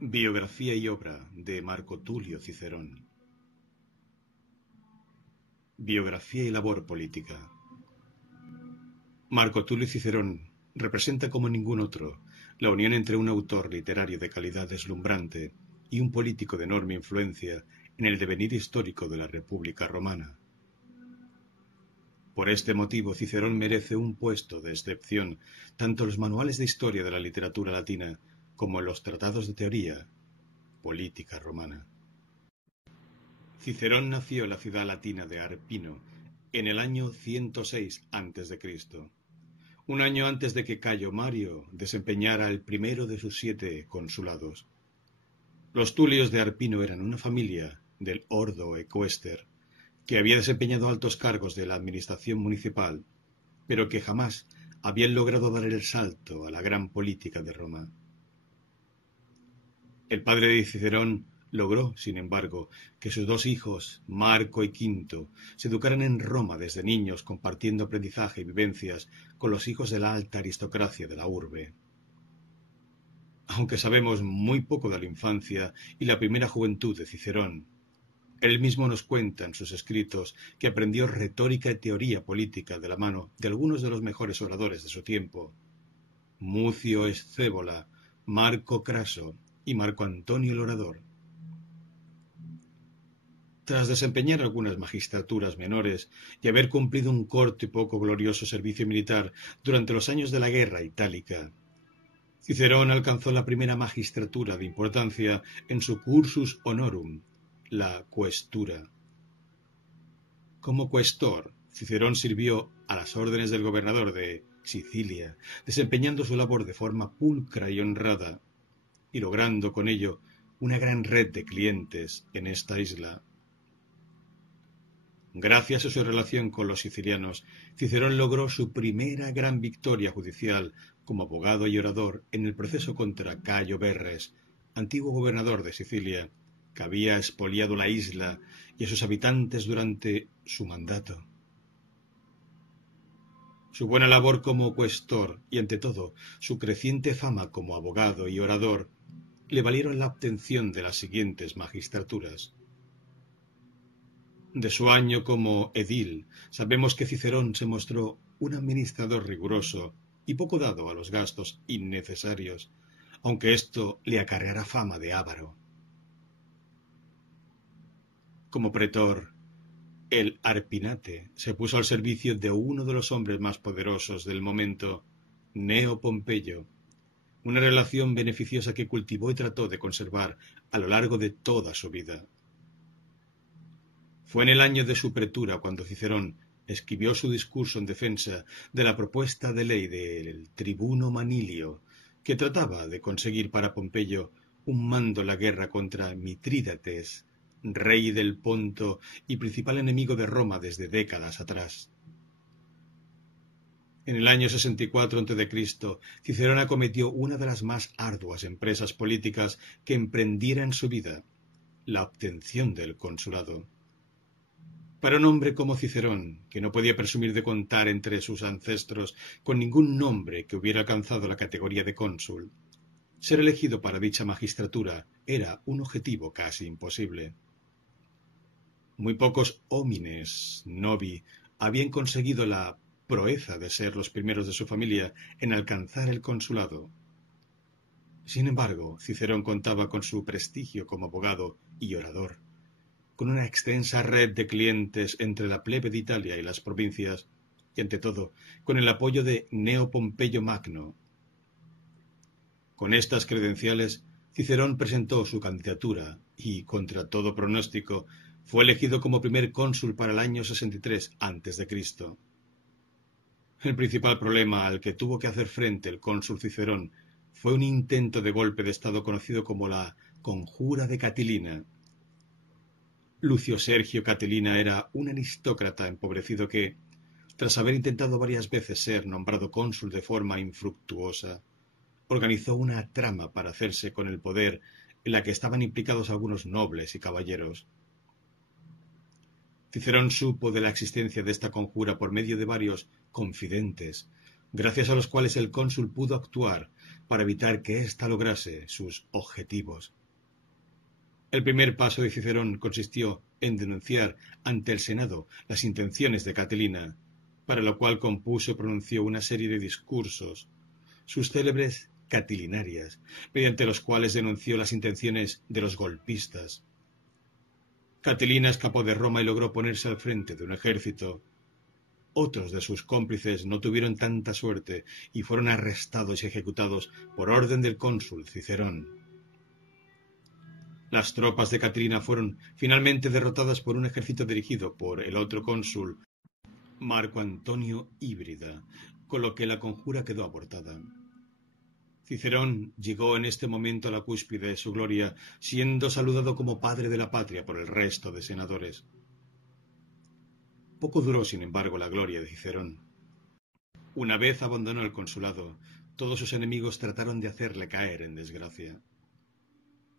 Biografía y obra de Marco Tulio Cicerón. Biografía y labor política. Marco Tulio Cicerón representa como ningún otro la unión entre un autor literario de calidad deslumbrante y un político de enorme influencia en el devenir histórico de la República Romana. Por este motivo, Cicerón merece un puesto de excepción tanto en los manuales de historia de la literatura latina como en los tratados de teoría política romana. Cicerón nació en la ciudad latina de Arpino en el año 106 a.C., un año antes de que Cayo Mario desempeñara el primero de sus 7 consulados. Los Tulios de Arpino eran una familia del ordo equester que había desempeñado altos cargos de la administración municipal, pero que jamás habían logrado dar el salto a la gran política de Roma. El padre de Cicerón logró, sin embargo, que sus 2 hijos, Marco y Quinto, se educaran en Roma desde niños, compartiendo aprendizaje y vivencias con los hijos de la alta aristocracia de la urbe. Aunque sabemos muy poco de la infancia y la primera juventud de Cicerón, él mismo nos cuenta en sus escritos que aprendió retórica y teoría política de la mano de algunos de los mejores oradores de su tiempo: Mucio Escévola, Marco Craso y Marco Antonio el Orador. Tras desempeñar algunas magistraturas menores y haber cumplido un corto y poco glorioso servicio militar durante los años de la Guerra Itálica, Cicerón alcanzó la primera magistratura de importancia en su cursus honorum, la cuestura. Como cuestor, Cicerón sirvió a las órdenes del gobernador de Sicilia, desempeñando su labor de forma pulcra y honrada, y logrando con ello una gran red de clientes en esta isla. Gracias a su relación con los sicilianos, Cicerón logró su primera gran victoria judicial como abogado y orador en el proceso contra Cayo Verres, antiguo gobernador de Sicilia, que había expoliado la isla y a sus habitantes durante su mandato. Su buena labor como cuestor y, ante todo, su creciente fama como abogado y orador le valieron la obtención de las siguientes magistraturas. De su año como edil, sabemos que Cicerón se mostró un administrador riguroso y poco dado a los gastos innecesarios, aunque esto le acarreara fama de avaro. Como pretor, el Arpinate se puso al servicio de uno de los hombres más poderosos del momento, Gneo Pompeyo, una relación beneficiosa que cultivó y trató de conservar a lo largo de toda su vida. Fue en el año de su pretura cuando Cicerón escribió su discurso en defensa de la propuesta de ley del tribuno Manilio, que trataba de conseguir para Pompeyo un mando en la guerra contra Mitrídates, rey del Ponto y principal enemigo de Roma desde décadas atrás. En el año 64 a.C., Cicerón acometió una de las más arduas empresas políticas que emprendiera en su vida: la obtención del consulado. Para un hombre como Cicerón, que no podía presumir de contar entre sus ancestros con ningún nombre que hubiera alcanzado la categoría de cónsul, ser elegido para dicha magistratura era un objetivo casi imposible. Muy pocos homines novi habían conseguido la proeza de ser los primeros de su familia en alcanzar el consulado. Sin embargo, Cicerón contaba con su prestigio como abogado y orador, con una extensa red de clientes entre la plebe de Italia y las provincias, y ante todo, con el apoyo de Gneo Pompeyo Magno. Con estas credenciales, Cicerón presentó su candidatura y, contra todo pronóstico, fue elegido como primer cónsul para el año 63 a.C. El principal problema al que tuvo que hacer frente el cónsul Cicerón fue un intento de golpe de estado conocido como la Conjura de Catilina. Lucio Sergio Catilina era un aristócrata empobrecido que, tras haber intentado varias veces ser nombrado cónsul de forma infructuosa, organizó una trama para hacerse con el poder en la que estaban implicados algunos nobles y caballeros. Cicerón supo de la existencia de esta conjura por medio de varios confidentes, gracias a los cuales el cónsul pudo actuar para evitar que ésta lograse sus objetivos. El primer paso de Cicerón consistió en denunciar ante el Senado las intenciones de Catilina, para lo cual compuso y pronunció una serie de discursos, sus célebres catilinarias, mediante los cuales denunció las intenciones de los golpistas. Catilina escapó de Roma y logró ponerse al frente de un ejército. Otros de sus cómplices no tuvieron tanta suerte y fueron arrestados y ejecutados por orden del cónsul Cicerón. Las tropas de Catilina fueron finalmente derrotadas por un ejército dirigido por el otro cónsul, Marco Antonio Híbrida, con lo que la conjura quedó abortada. Cicerón llegó en este momento a la cúspide de su gloria, siendo saludado como padre de la patria por el resto de senadores. Poco duró, sin embargo, la gloria de Cicerón. Una vez abandonó el consulado, todos sus enemigos trataron de hacerle caer en desgracia.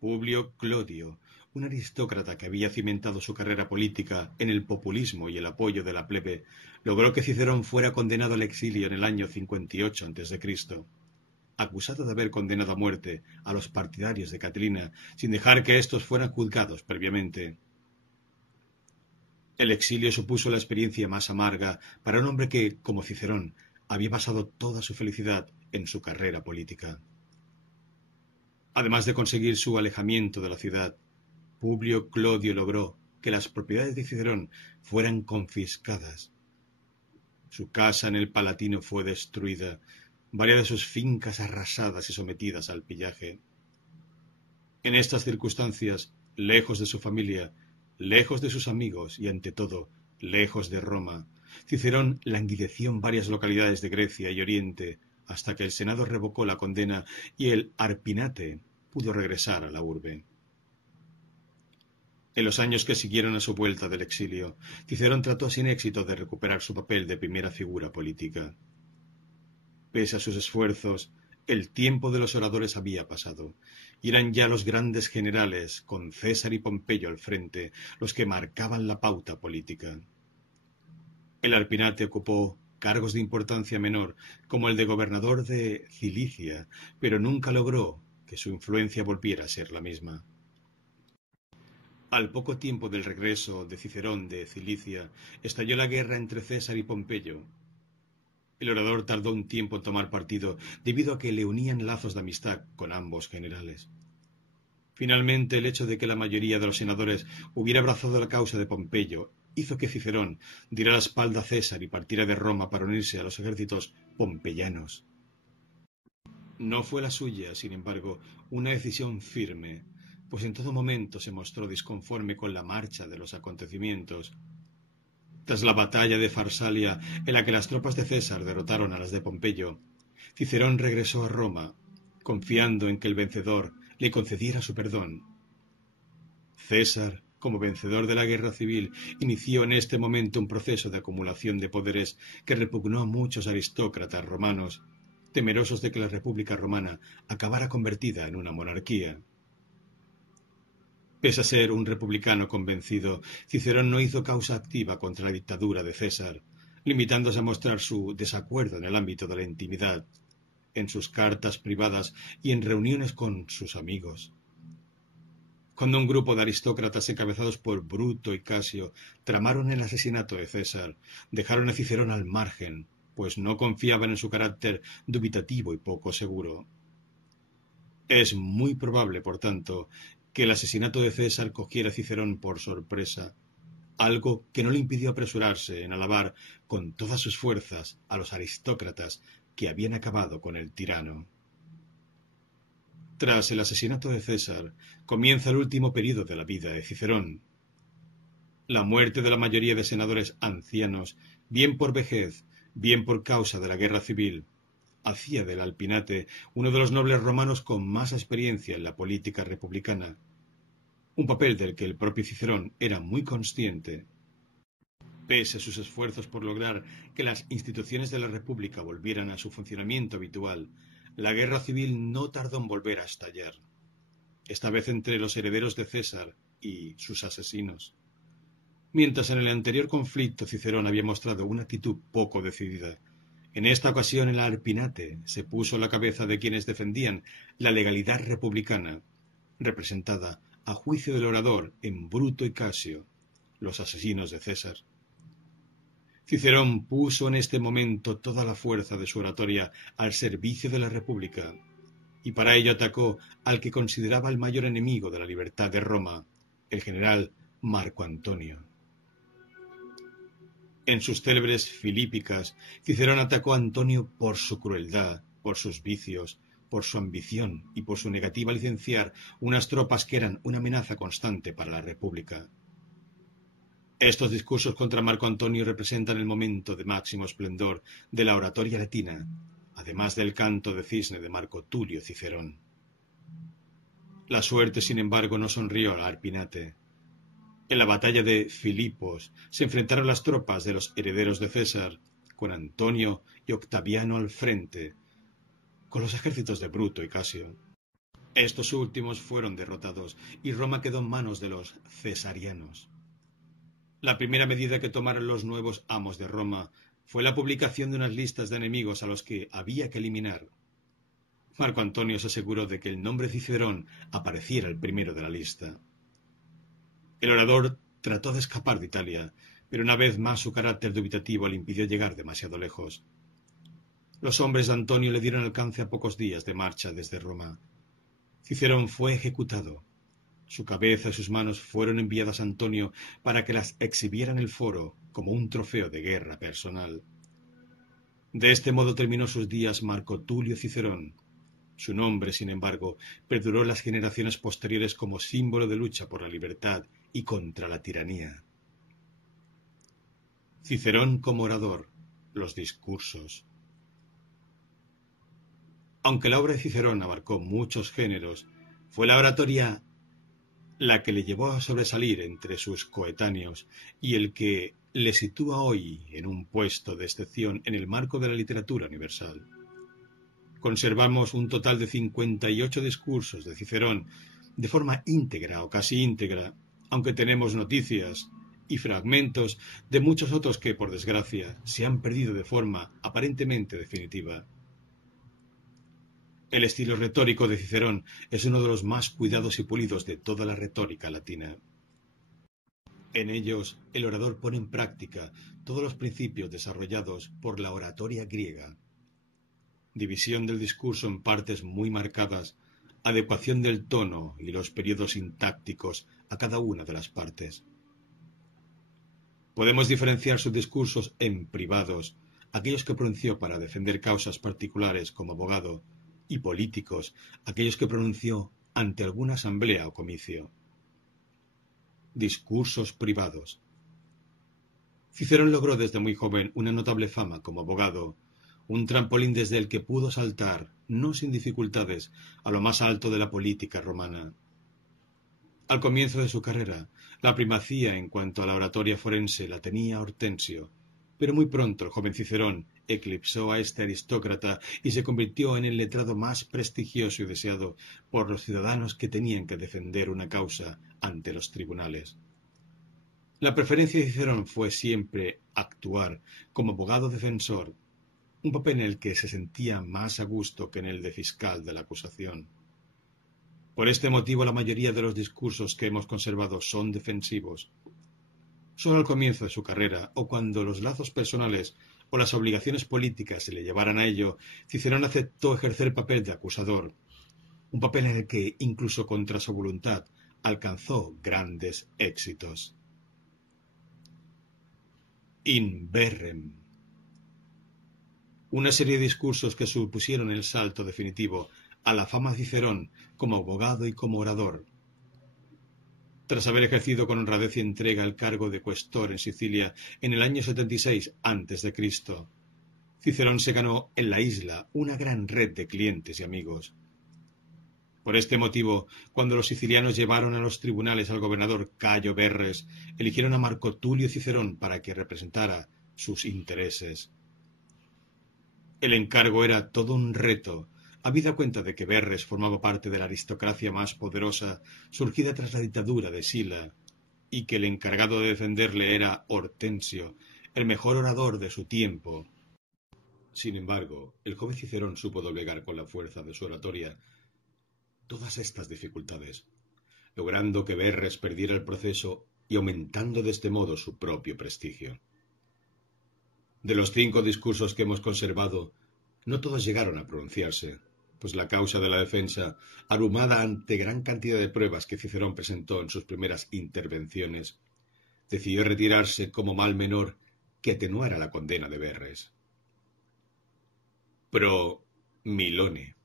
Publio Clodio, un aristócrata que había cimentado su carrera política en el populismo y el apoyo de la plebe, logró que Cicerón fuera condenado al exilio en el año 58 a.C., acusado de haber condenado a muerte a los partidarios de Catilina sin dejar que éstos fueran juzgados previamente. El exilio supuso la experiencia más amarga para un hombre que, como Cicerón, había basado toda su felicidad en su carrera política. Además de conseguir su alejamiento de la ciudad, Publio Clodio logró que las propiedades de Cicerón fueran confiscadas. Su casa en el Palatino fue destruida, varias de sus fincas arrasadas y sometidas al pillaje. En estas circunstancias, lejos de su familia, lejos de sus amigos y, ante todo, lejos de Roma, Cicerón languideció en varias localidades de Grecia y Oriente hasta que el Senado revocó la condena y el Arpinate pudo regresar a la urbe. En los años que siguieron a su vuelta del exilio, Cicerón trató sin éxito de recuperar su papel de primera figura política. Pese a sus esfuerzos, el tiempo de los oradores había pasado, y eran ya los grandes generales, con César y Pompeyo al frente, los que marcaban la pauta política. El Arpinate ocupó cargos de importancia menor, como el de gobernador de Cilicia, pero nunca logró que su influencia volviera a ser la misma. Al poco tiempo del regreso de Cicerón de Cilicia, estalló la guerra entre César y Pompeyo. El orador tardó un tiempo en tomar partido, debido a que le unían lazos de amistad con ambos generales. Finalmente, el hecho de que la mayoría de los senadores hubiera abrazado la causa de Pompeyo hizo que Cicerón diera la espalda a César y partiera de Roma para unirse a los ejércitos pompeyanos. No fue la suya, sin embargo, una decisión firme, pues en todo momento se mostró disconforme con la marcha de los acontecimientos. Tras la batalla de Farsalia, en la que las tropas de César derrotaron a las de Pompeyo, Cicerón regresó a Roma, confiando en que el vencedor le concediera su perdón. César, como vencedor de la guerra civil, inició en este momento un proceso de acumulación de poderes que repugnó a muchos aristócratas romanos, temerosos de que la República Romana acabara convertida en una monarquía. Pese a ser un republicano convencido, Cicerón no hizo causa activa contra la dictadura de César, limitándose a mostrar su desacuerdo en el ámbito de la intimidad, en sus cartas privadas y en reuniones con sus amigos. Cuando un grupo de aristócratas encabezados por Bruto y Casio tramaron el asesinato de César, dejaron a Cicerón al margen, pues no confiaban en su carácter dubitativo y poco seguro. Es muy probable, por tanto, que el asesinato de César cogiera a Cicerón por sorpresa, algo que no le impidió apresurarse en alabar con todas sus fuerzas a los aristócratas que habían acabado con el tirano. Tras el asesinato de César, comienza el último período de la vida de Cicerón. La muerte de la mayoría de senadores ancianos, bien por vejez, bien por causa de la guerra civil, hacía del Alpinate uno de los nobles romanos con más experiencia en la política republicana, un papel del que el propio Cicerón era muy consciente. Pese a sus esfuerzos por lograr que las instituciones de la República volvieran a su funcionamiento habitual, la guerra civil no tardó en volver a estallar, esta vez entre los herederos de César y sus asesinos. Mientras en el anterior conflicto Cicerón había mostrado una actitud poco decidida, En esta ocasión el Arpinate se puso a la cabeza de quienes defendían la legalidad republicana, representada, a juicio del orador, en Bruto y Casio, los asesinos de César. Cicerón puso en este momento toda la fuerza de su oratoria al servicio de la República, y para ello atacó al que consideraba el mayor enemigo de la libertad de Roma, el general Marco Antonio. En sus célebres Filípicas, Cicerón atacó a Antonio por su crueldad, por sus vicios, por su ambición y por su negativa a licenciar unas tropas que eran una amenaza constante para la República. Estos discursos contra Marco Antonio representan el momento de máximo esplendor de la oratoria latina, además del canto de cisne de Marco Tulio Cicerón. La suerte, sin embargo, no sonrió al Arpinate. En la batalla de Filipos se enfrentaron las tropas de los herederos de César, con Antonio y Octaviano al frente, con los ejércitos de Bruto y Casio. Estos últimos fueron derrotados y Roma quedó en manos de los cesarianos. La primera medida que tomaron los nuevos amos de Roma fue la publicación de unas listas de enemigos a los que había que eliminar. Marco Antonio se aseguró de que el nombre Cicerón apareciera el primero de la lista. El orador trató de escapar de Italia, pero una vez más su carácter dubitativo le impidió llegar demasiado lejos. Los hombres de Antonio le dieron alcance a pocos días de marcha desde Roma. Cicerón fue ejecutado. Su cabeza y sus manos fueron enviadas a Antonio para que las exhibiera en el foro como un trofeo de guerra personal. De este modo terminó sus días Marco Tulio Cicerón. Su nombre, sin embargo, perduró en las generaciones posteriores como símbolo de lucha por la libertad y contra la tiranía. Cicerón como orador, los discursos. Aunque la obra de Cicerón abarcó muchos géneros, fue la oratoria la que le llevó a sobresalir entre sus coetáneos y el que le sitúa hoy en un puesto de excepción en el marco de la literatura universal. Conservamos un total de 58 discursos de Cicerón de forma íntegra o casi íntegra, aunque tenemos noticias y fragmentos de muchos otros que, por desgracia, se han perdido de forma aparentemente definitiva. El estilo retórico de Cicerón es uno de los más cuidados y pulidos de toda la retórica latina. En ellos, el orador pone en práctica todos los principios desarrollados por la oratoria griega. División del discurso en partes muy marcadas, adecuación del tono y los periodos sintácticos a cada una de las partes. Podemos diferenciar sus discursos en privados, aquellos que pronunció para defender causas particulares como abogado, y políticos, aquellos que pronunció ante alguna asamblea o comicio. Discursos privados. Cicerón logró desde muy joven una notable fama como abogado, un trampolín desde el que pudo saltar, no sin dificultades, a lo más alto de la política romana. Al comienzo de su carrera, la primacía en cuanto a la oratoria forense la tenía Hortensio, pero muy pronto el joven Cicerón eclipsó a este aristócrata y se convirtió en el letrado más prestigioso y deseado por los ciudadanos que tenían que defender una causa ante los tribunales. La preferencia de Cicerón fue siempre actuar como abogado defensor, un papel en el que se sentía más a gusto que en el de fiscal de la acusación. Por este motivo la mayoría de los discursos que hemos conservado son defensivos. Solo al comienzo de su carrera, o cuando los lazos personales o las obligaciones políticas se le llevaran a ello, Cicerón aceptó ejercer el papel de acusador, un papel en el que, incluso contra su voluntad, alcanzó grandes éxitos. In Verrem. Una serie de discursos que supusieron el salto definitivo a la fama de Cicerón como abogado y como orador. Tras haber ejercido con honradez y entrega el cargo de cuestor en Sicilia en el año 76 a.C., Cicerón se ganó en la isla una gran red de clientes y amigos. Por este motivo, cuando los sicilianos llevaron a los tribunales al gobernador Cayo Verres, eligieron a Marco Tulio Cicerón para que representara sus intereses. El encargo era todo un reto, habida cuenta de que Verres formaba parte de la aristocracia más poderosa surgida tras la dictadura de Sila, y que el encargado de defenderle era Hortensio, el mejor orador de su tiempo. Sin embargo, el joven Cicerón supo doblegar con la fuerza de su oratoria todas estas dificultades, logrando que Verres perdiera el proceso y aumentando de este modo su propio prestigio. De los 5 discursos que hemos conservado, no todos llegaron a pronunciarse, pues la causa de la defensa, abrumada ante gran cantidad de pruebas que Cicerón presentó en sus primeras intervenciones, decidió retirarse como mal menor que atenuara la condena de Verres. Pro Milone.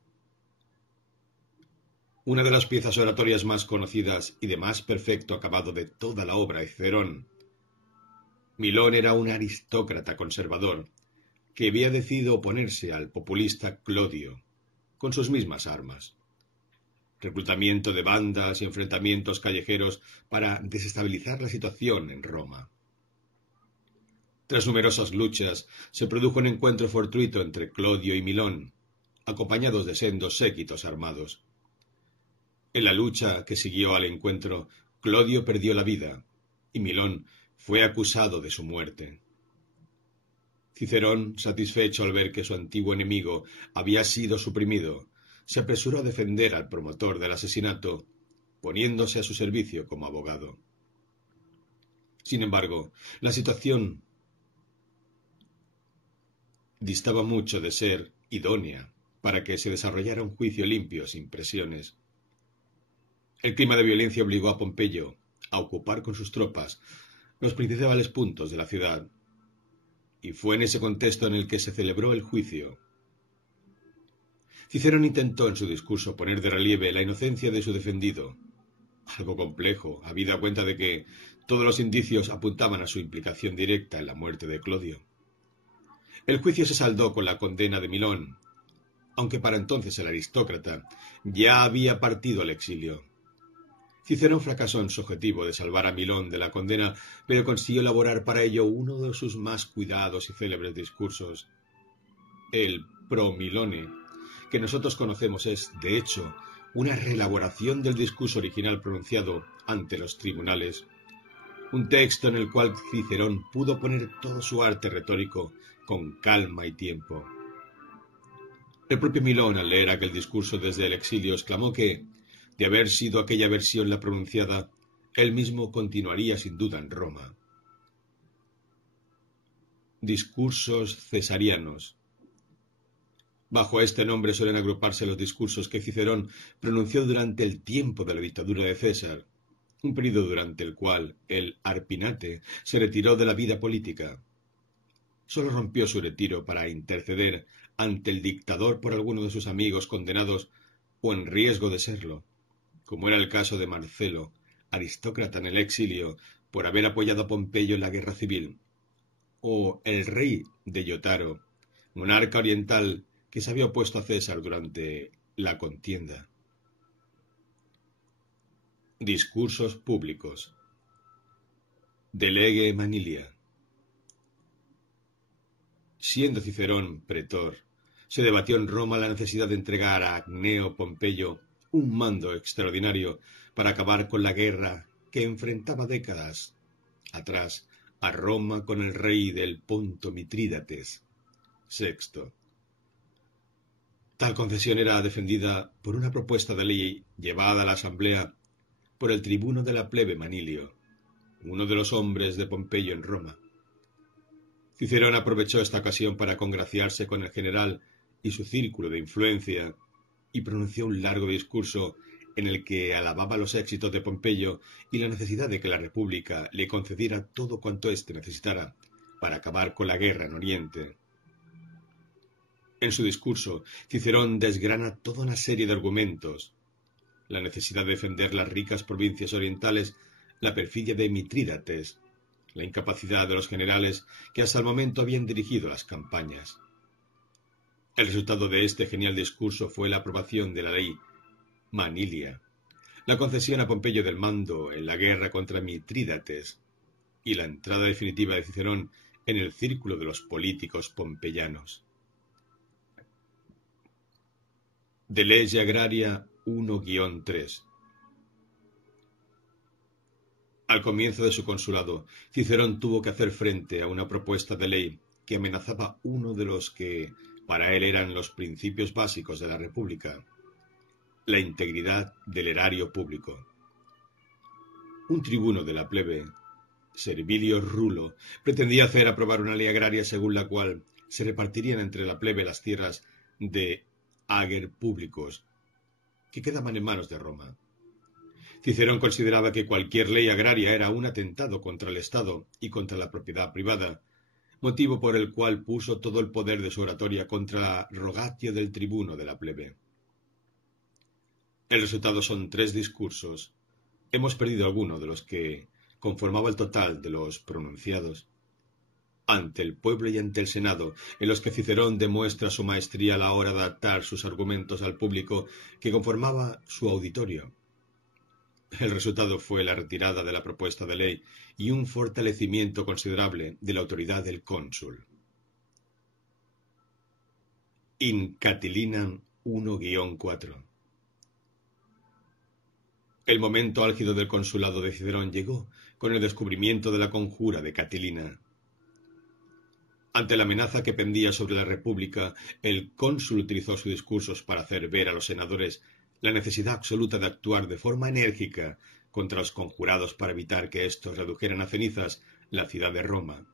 Una de las piezas oratorias más conocidas y de más perfecto acabado de toda la obra de Cicerón. Milón era un aristócrata conservador que había decidido oponerse al populista Clodio con sus mismas armas. Reclutamiento de bandas y enfrentamientos callejeros para desestabilizar la situación en Roma. Tras numerosas luchas, se produjo un encuentro fortuito entre Clodio y Milón, acompañados de sendos séquitos armados. En la lucha que siguió al encuentro, Clodio perdió la vida y Milón fue acusado de su muerte. Cicerón, satisfecho al ver que su antiguo enemigo había sido suprimido, se apresuró a defender al promotor del asesinato, poniéndose a su servicio como abogado. Sin embargo, la situación distaba mucho de ser idónea para que se desarrollara un juicio limpio sin presiones. El clima de violencia obligó a Pompeyo a ocupar con sus tropas los principales puntos de la ciudad, y fue en ese contexto en el que se celebró el juicio. Cicerón intentó en su discurso poner de relieve la inocencia de su defendido, algo complejo, habida cuenta de que todos los indicios apuntaban a su implicación directa en la muerte de Clodio. El juicio se saldó con la condena de Milón, aunque para entonces el aristócrata ya había partido al exilio. Cicerón fracasó en su objetivo de salvar a Milón de la condena, pero consiguió elaborar para ello uno de sus más cuidados y célebres discursos. El Pro Milone, que nosotros conocemos, es, de hecho, una reelaboración del discurso original pronunciado ante los tribunales, un texto en el cual Cicerón pudo poner todo su arte retórico con calma y tiempo. El propio Milón, al leer aquel discurso desde el exilio, exclamó que, de haber sido aquella versión la pronunciada, él mismo continuaría sin duda en Roma. Discursos cesarianos. Bajo este nombre suelen agruparse los discursos que Cicerón pronunció durante el tiempo de la dictadura de César, un período durante el cual el Arpinate se retiró de la vida política. Solo rompió su retiro para interceder ante el dictador por alguno de sus amigos condenados o en riesgo de serlo, como era el caso de Marcelo, aristócrata en el exilio por haber apoyado a Pompeyo en la guerra civil, o el rey de Iotaro, monarca oriental que se había opuesto a César durante la contienda. Discursos públicos. Delege Manilia. Siendo Cicerón pretor, se debatió en Roma la necesidad de entregar a Agneo Pompeyo un mando extraordinario para acabar con la guerra que enfrentaba décadas atrás a Roma con el rey del Ponto Mitrídates VI. Tal concesión era defendida por una propuesta de ley llevada a la asamblea por el tribuno de la plebe Manilio, uno de los hombres de Pompeyo en Roma. Cicerón aprovechó esta ocasión para congraciarse con el general y su círculo de influencia y pronunció un largo discurso en el que alababa los éxitos de Pompeyo y la necesidad de que la República le concediera todo cuanto éste necesitara para acabar con la guerra en Oriente. En su discurso, Cicerón desgrana toda una serie de argumentos: la necesidad de defender las ricas provincias orientales, la perfidia de Mitrídates, la incapacidad de los generales que hasta el momento habían dirigido las campañas. El resultado de este genial discurso fue la aprobación de la ley Manilia, la concesión a Pompeyo del mando en la guerra contra Mitrídates y la entrada definitiva de Cicerón en el círculo de los políticos pompeyanos. De Legge Agraria 1-3. Al comienzo de su consulado, Cicerón tuvo que hacer frente a una propuesta de ley que amenazaba uno de los que para él eran los principios básicos de la República: la integridad del erario público. Un tribuno de la plebe, Servilio Rulo, pretendía hacer aprobar una ley agraria según la cual se repartirían entre la plebe las tierras de ager públicos que quedaban en manos de Roma. Cicerón consideraba que cualquier ley agraria era un atentado contra el Estado y contra la propiedad privada, motivo por el cual puso todo el poder de su oratoria contra la rogatio del tribuno de la plebe. El resultado son 3 discursos. Hemos perdido alguno de los que conformaba el total de los pronunciados ante el pueblo y ante el Senado, en los que Cicerón demuestra su maestría a la hora de adaptar sus argumentos al público que conformaba su auditorio. El resultado fue la retirada de la propuesta de ley y un fortalecimiento considerable de la autoridad del cónsul. In Catilinam 1-4. El momento álgido del consulado de Cicerón llegó con el descubrimiento de la conjura de Catilina. Ante la amenaza que pendía sobre la República, el cónsul utilizó sus discursos para hacer ver a los senadores la necesidad absoluta de actuar de forma enérgica contra los conjurados para evitar que éstos redujeran a cenizas la ciudad de Roma.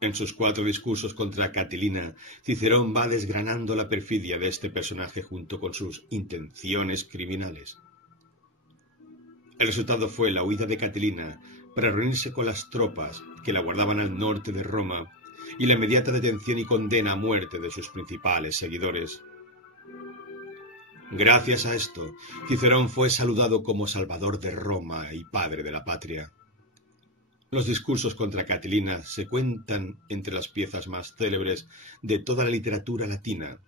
En sus 4 discursos contra Catilina, Cicerón va desgranando la perfidia de este personaje junto con sus intenciones criminales. El resultado fue la huida de Catilina para reunirse con las tropas que la guardaban al norte de Roma y la inmediata detención y condena a muerte de sus principales seguidores. Gracias a esto, Cicerón fue saludado como salvador de Roma y padre de la patria. Los discursos contra Catilina se cuentan entre las piezas más célebres de toda la literatura latina,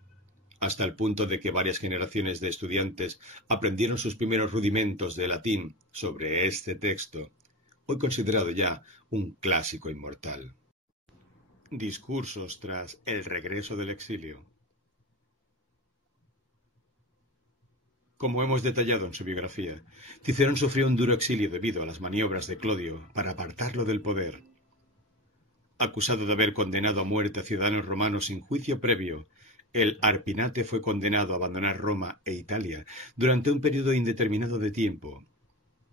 hasta el punto de que varias generaciones de estudiantes aprendieron sus primeros rudimentos de latín sobre este texto, hoy considerado ya un clásico inmortal. Discursos tras el regreso del exilio. Como hemos detallado en su biografía, Cicerón sufrió un duro exilio debido a las maniobras de Clodio para apartarlo del poder. Acusado de haber condenado a muerte a ciudadanos romanos sin juicio previo, el Arpinate fue condenado a abandonar Roma e Italia durante un periodo indeterminado de tiempo,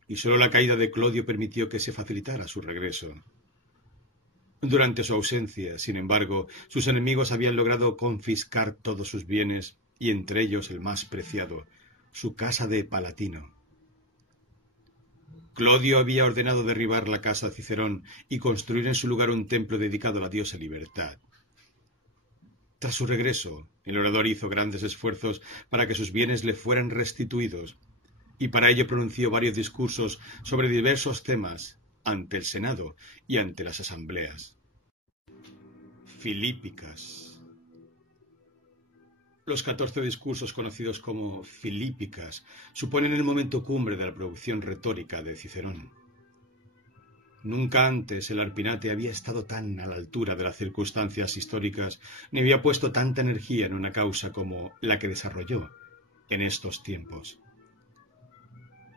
y solo la caída de Clodio permitió que se facilitara su regreso. Durante su ausencia, sin embargo, sus enemigos habían logrado confiscar todos sus bienes, y entre ellos el más preciado, su casa de Palatino. Clodio había ordenado derribar la casa de Cicerón y construir en su lugar un templo dedicado a la diosa Libertad. Tras su regreso, el orador hizo grandes esfuerzos para que sus bienes le fueran restituidos, y para ello pronunció varios discursos sobre diversos temas ante el Senado y ante las asambleas. Filípicas. Los 14 discursos conocidos como Filípicas suponen el momento cumbre de la producción retórica de Cicerón. Nunca antes el Arpinate había estado tan a la altura de las circunstancias históricas ni había puesto tanta energía en una causa como la que desarrolló en estos tiempos.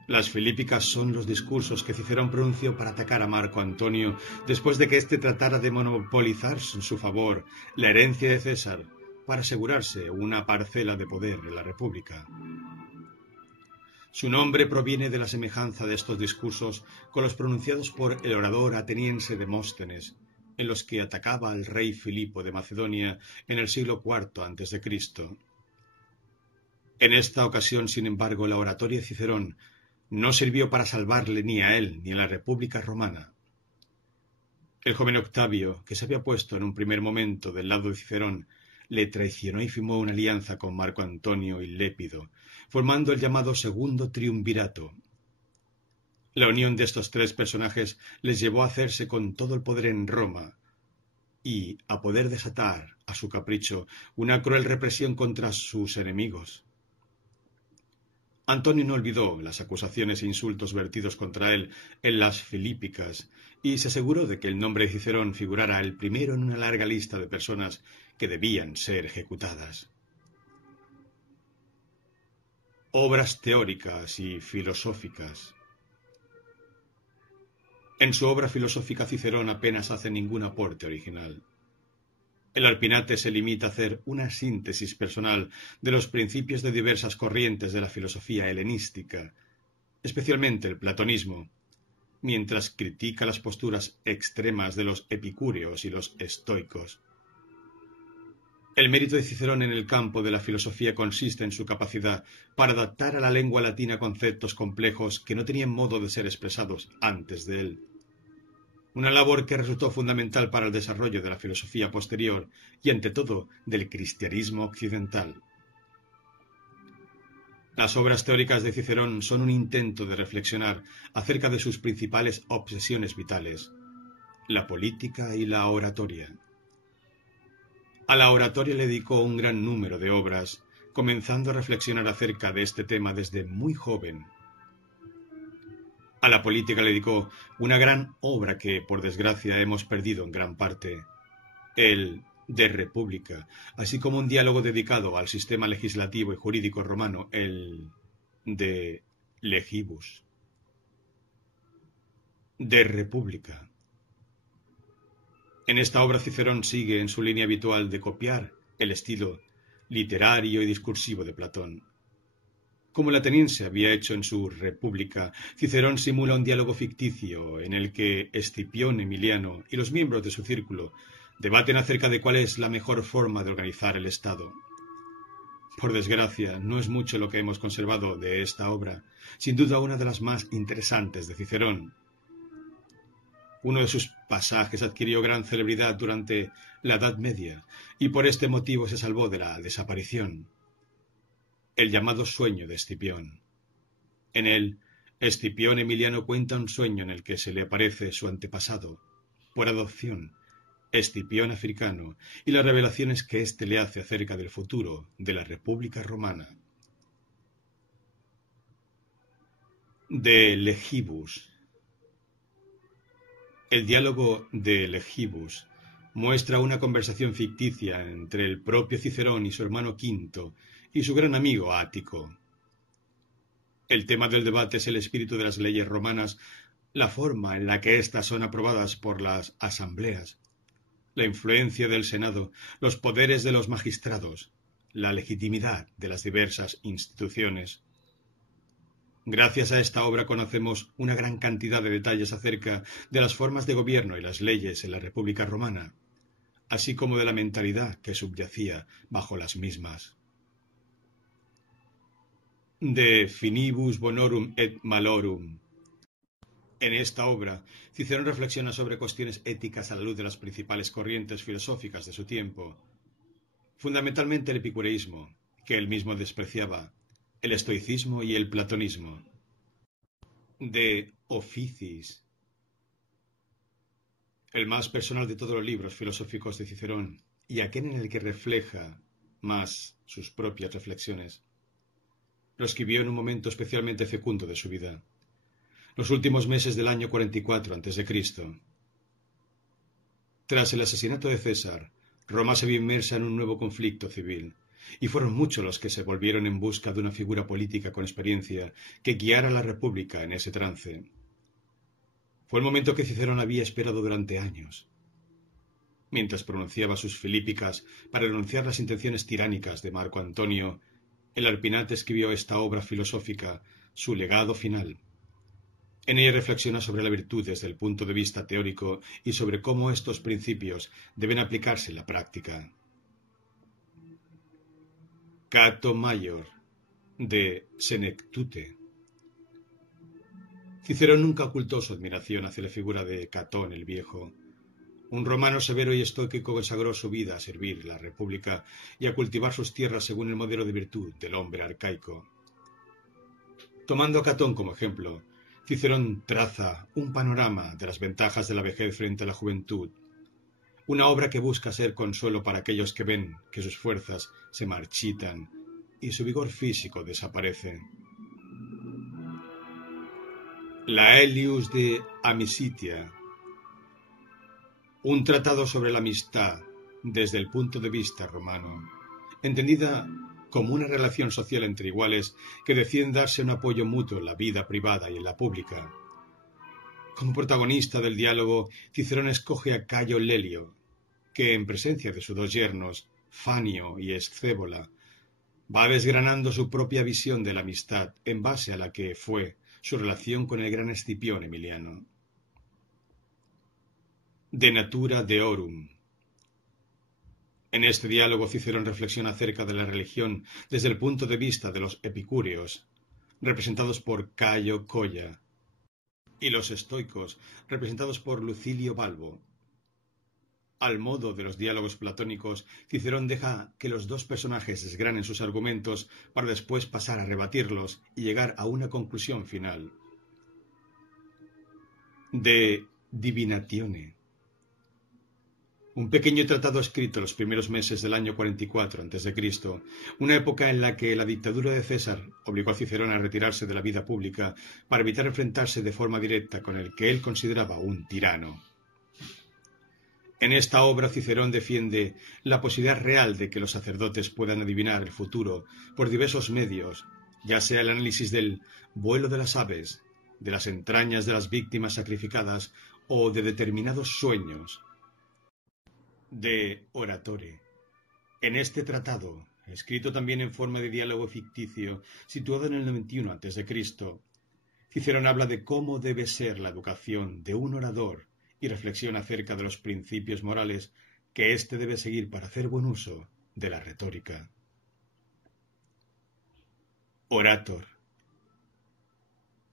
Las Filípicas son los discursos que Cicerón pronunció para atacar a Marco Antonio después de que éste tratara de monopolizar en su favor la herencia de César para asegurarse una parcela de poder en la República. Su nombre proviene de la semejanza de estos discursos con los pronunciados por el orador ateniense Demóstenes, en los que atacaba al rey Filipo de Macedonia en el siglo IV a.C. En esta ocasión, sin embargo, la oratoria de Cicerón no sirvió para salvarle ni a él ni a la República Romana. El joven Octavio, que se había puesto en un primer momento del lado de Cicerón, le traicionó y firmó una alianza con Marco Antonio y Lépido, formando el llamado Segundo Triunvirato. La unión de estos 3 personajes les llevó a hacerse con todo el poder en Roma y a poder desatar, a su capricho, una cruel represión contra sus enemigos. Antonio no olvidó las acusaciones e insultos vertidos contra él en las Filípicas y se aseguró de que el nombre de Cicerón figurara el primero en una larga lista de personas que debían ser ejecutadas. Obras teóricas y filosóficas. En su obra filosófica Cicerón apenas hace ningún aporte original. El Arpinate se limita a hacer una síntesis personal de los principios de diversas corrientes de la filosofía helenística, especialmente el platonismo, mientras critica las posturas extremas de los epicúreos y los estoicos. El mérito de Cicerón en el campo de la filosofía consiste en su capacidad para adaptar a la lengua latina conceptos complejos que no tenían modo de ser expresados antes de él. Una labor que resultó fundamental para el desarrollo de la filosofía posterior y, ante todo, del cristianismo occidental. Las obras teóricas de Cicerón son un intento de reflexionar acerca de sus principales obsesiones vitales, la política y la oratoria. A la oratoria le dedicó un gran número de obras, comenzando a reflexionar acerca de este tema desde muy joven. A la política le dedicó una gran obra que, por desgracia, hemos perdido en gran parte, el De República, así como un diálogo dedicado al sistema legislativo y jurídico romano, el De Legibus. De República. En esta obra Cicerón sigue en su línea habitual de copiar el estilo literario y discursivo de Platón. Como el ateniense había hecho en su República, Cicerón simula un diálogo ficticio en el que Escipión Emiliano y los miembros de su círculo debaten acerca de cuál es la mejor forma de organizar el Estado. Por desgracia, no es mucho lo que hemos conservado de esta obra, sin duda una de las más interesantes de Cicerón. Uno de sus pasajes adquirió gran celebridad durante la Edad Media y por este motivo se salvó de la desaparición. El llamado sueño de Escipión. En él, Escipión Emiliano cuenta un sueño en el que se le aparece su antepasado, por adopción, Escipión africano, y las revelaciones que éste le hace acerca del futuro de la República Romana. De Legibus. El diálogo de Legibus muestra una conversación ficticia entre el propio Cicerón y su hermano Quinto y su gran amigo Ático. El tema del debate es el espíritu de las leyes romanas, la forma en la que éstas son aprobadas por las asambleas, la influencia del Senado, los poderes de los magistrados, la legitimidad de las diversas instituciones. Gracias a esta obra conocemos una gran cantidad de detalles acerca de las formas de gobierno y las leyes en la República Romana, así como de la mentalidad que subyacía bajo las mismas. De Finibus Bonorum et Malorum. En esta obra, Cicerón reflexiona sobre cuestiones éticas a la luz de las principales corrientes filosóficas de su tiempo, fundamentalmente el epicureísmo, que él mismo despreciaba, el estoicismo y el platonismo. De Officis. El más personal de todos los libros filosóficos de Cicerón, y aquel en el que refleja más sus propias reflexiones. Lo escribió en un momento especialmente fecundo de su vida, los últimos meses del año 44 a.C. Tras el asesinato de César, Roma se vio inmersa en un nuevo conflicto civil, y fueron muchos los que se volvieron en busca de una figura política con experiencia que guiara a la República en ese trance. Fue el momento que Cicerón había esperado durante años. Mientras pronunciaba sus Filípicas para denunciar las intenciones tiránicas de Marco Antonio, el Arpinate escribió esta obra filosófica, su legado final. En ella reflexiona sobre la virtud desde el punto de vista teórico y sobre cómo estos principios deben aplicarse en la práctica. Cato Maior, de Senectute. Cicerón nunca ocultó su admiración hacia la figura de Catón el Viejo. Un romano severo y estoico consagró su vida a servir la República y a cultivar sus tierras según el modelo de virtud del hombre arcaico. Tomando a Catón como ejemplo, Cicerón traza un panorama de las ventajas de la vejez frente a la juventud, una obra que busca ser consuelo para aquellos que ven que sus fuerzas se marchitan y su vigor físico desaparece. La Aelius de Amicitia. Un tratado sobre la amistad desde el punto de vista romano, entendida como una relación social entre iguales que deciden darse un apoyo mutuo en la vida privada y en la pública. Como protagonista del diálogo, Cicerón escoge a Cayo Lelio, que en presencia de sus dos yernos, Fanio y Escévola, va desgranando su propia visión de la amistad en base a la que fue su relación con el gran Escipión Emiliano. De natura deorum. En este diálogo Cicerón reflexiona acerca de la religión desde el punto de vista de los epicúreos, representados por Cayo Colla, y los estoicos, representados por Lucilio Balbo. Al modo de los diálogos platónicos, Cicerón deja que los dos personajes desgranen sus argumentos para después pasar a rebatirlos y llegar a una conclusión final. De Divinatione. Un pequeño tratado escrito en los primeros meses del año 44 a.C., una época en la que la dictadura de César obligó a Cicerón a retirarse de la vida pública para evitar enfrentarse de forma directa con el que él consideraba un tirano. En esta obra Cicerón defiende la posibilidad real de que los sacerdotes puedan adivinar el futuro por diversos medios, ya sea el análisis del vuelo de las aves, de las entrañas de las víctimas sacrificadas o de determinados sueños. De Oratore. En este tratado, escrito también en forma de diálogo ficticio, situado en el 91 a.C., Cicerón habla de cómo debe ser la educación de un orador y reflexiona acerca de los principios morales que éste debe seguir para hacer buen uso de la retórica. Orator.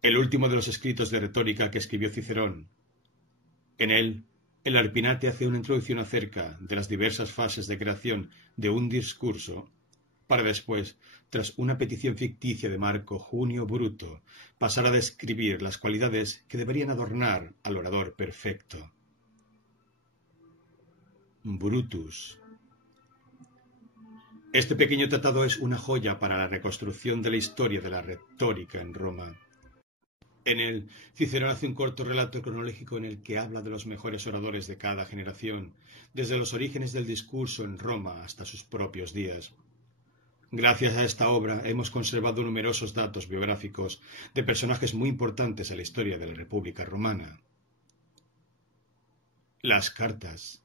El último de los escritos de retórica que escribió Cicerón. En él, el Arpinate hace una introducción acerca de las diversas fases de creación de un discurso, para después, tras una petición ficticia de Marco Junio Bruto, pasar a describir las cualidades que deberían adornar al orador perfecto. Brutus. Este pequeño tratado es una joya para la reconstrucción de la historia de la retórica en Roma. En él, Cicerón hace un corto relato cronológico en el que habla de los mejores oradores de cada generación, desde los orígenes del discurso en Roma hasta sus propios días. Gracias a esta obra hemos conservado numerosos datos biográficos de personajes muy importantes en la historia de la República Romana. Las cartas.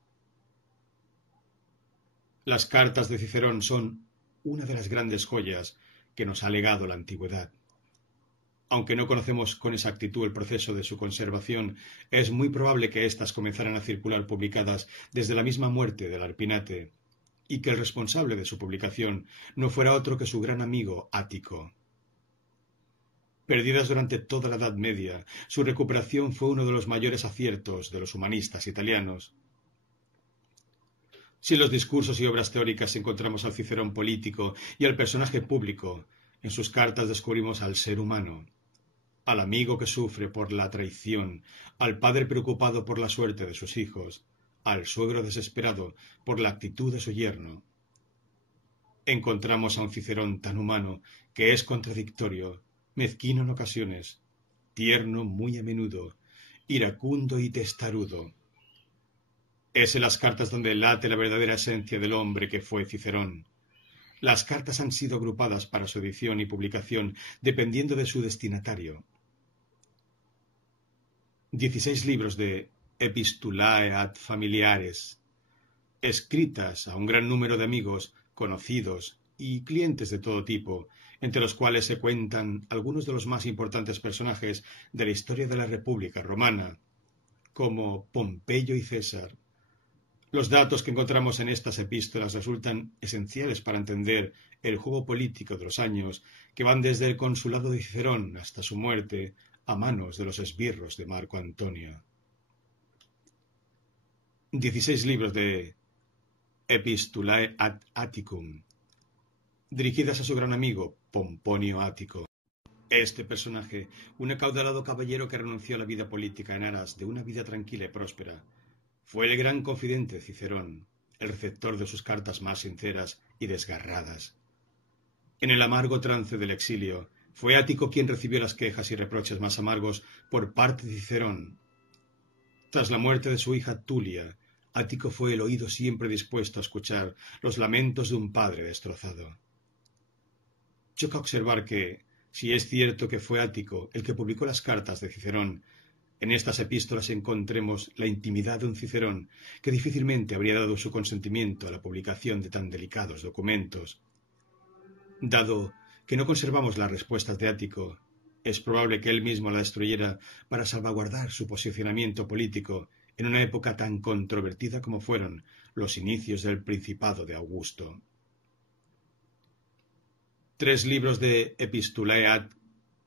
Las cartas de Cicerón son una de las grandes joyas que nos ha legado la antigüedad. Aunque no conocemos con exactitud el proceso de su conservación, es muy probable que éstas comenzaran a circular publicadas desde la misma muerte del Arpinate, y que el responsable de su publicación no fuera otro que su gran amigo Ático. Perdidas durante toda la Edad Media, su recuperación fue uno de los mayores aciertos de los humanistas italianos. Si en los discursos y obras teóricas encontramos al Cicerón político y al personaje público, en sus cartas descubrimos al ser humano, al amigo que sufre por la traición, al padre preocupado por la suerte de sus hijos, al suegro desesperado por la actitud de su yerno. Encontramos a un Cicerón tan humano que es contradictorio, mezquino en ocasiones, tierno muy a menudo, iracundo y testarudo. Es en las cartas donde late la verdadera esencia del hombre que fue Cicerón. Las cartas han sido agrupadas para su edición y publicación dependiendo de su destinatario. 16 libros de Epistulae ad familiares, escritas a un gran número de amigos, conocidos y clientes de todo tipo, entre los cuales se cuentan algunos de los más importantes personajes de la historia de la República Romana, como Pompeyo y César. Los datos que encontramos en estas epístolas resultan esenciales para entender el juego político de los años que van desde el consulado de Cicerón hasta su muerte a manos de los esbirros de Marco Antonio. 16 libros de Epistulae ad Atticum, dirigidas a su gran amigo Pomponio Ático. Este personaje, un acaudalado caballero que renunció a la vida política en aras de una vida tranquila y próspera, fue el gran confidente de Cicerón, el receptor de sus cartas más sinceras y desgarradas. En el amargo trance del exilio, fue Ático quien recibió las quejas y reproches más amargos por parte de Cicerón. Tras la muerte de su hija Tulia, Ático fue el oído siempre dispuesto a escuchar los lamentos de un padre destrozado. Choca observar que, si es cierto que fue Ático el que publicó las cartas de Cicerón, en estas epístolas encontremos la intimidad de un Cicerón que difícilmente habría dado su consentimiento a la publicación de tan delicados documentos. Dado que no conservamos las respuestas de Ático, es probable que él mismo la destruyera para salvaguardar su posicionamiento político en una época tan controvertida como fueron los inicios del Principado de Augusto. 3 libros de Epistulae ad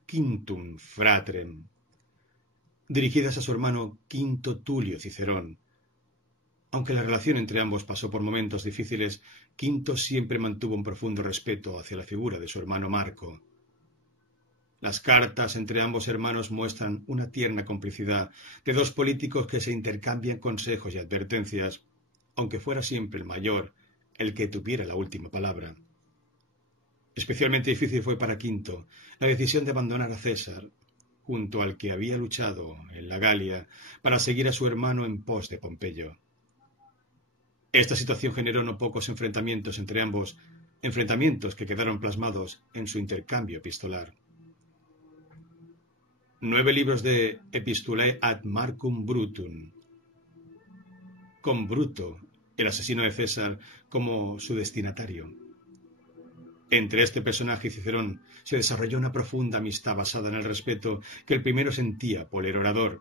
Quintum Fratrem, dirigidas a su hermano Quinto Tulio Cicerón. Aunque la relación entre ambos pasó por momentos difíciles, Quinto siempre mantuvo un profundo respeto hacia la figura de su hermano Marco. Las cartas entre ambos hermanos muestran una tierna complicidad de 2 políticos que se intercambian consejos y advertencias, aunque fuera siempre el mayor el que tuviera la última palabra. Especialmente difícil fue para Quinto la decisión de abandonar a César, junto al que había luchado en la Galia, para seguir a su hermano en pos de Pompeyo. Esta situación generó no pocos enfrentamientos entre ambos, enfrentamientos que quedaron plasmados en su intercambio epistolar. 9 libros de Epistulae ad Marcum Brutum, con Bruto, el asesino de César, como su destinatario. Entre este personaje y Cicerón se desarrolló una profunda amistad basada en el respeto que el primero sentía por el orador.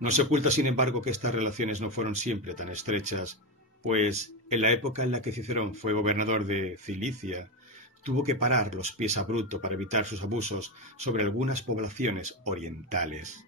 No se oculta, sin embargo, que estas relaciones no fueron siempre tan estrechas, pues en la época en la que Cicerón fue gobernador de Cilicia, tuvo que parar los pies a Bruto para evitar sus abusos sobre algunas poblaciones orientales.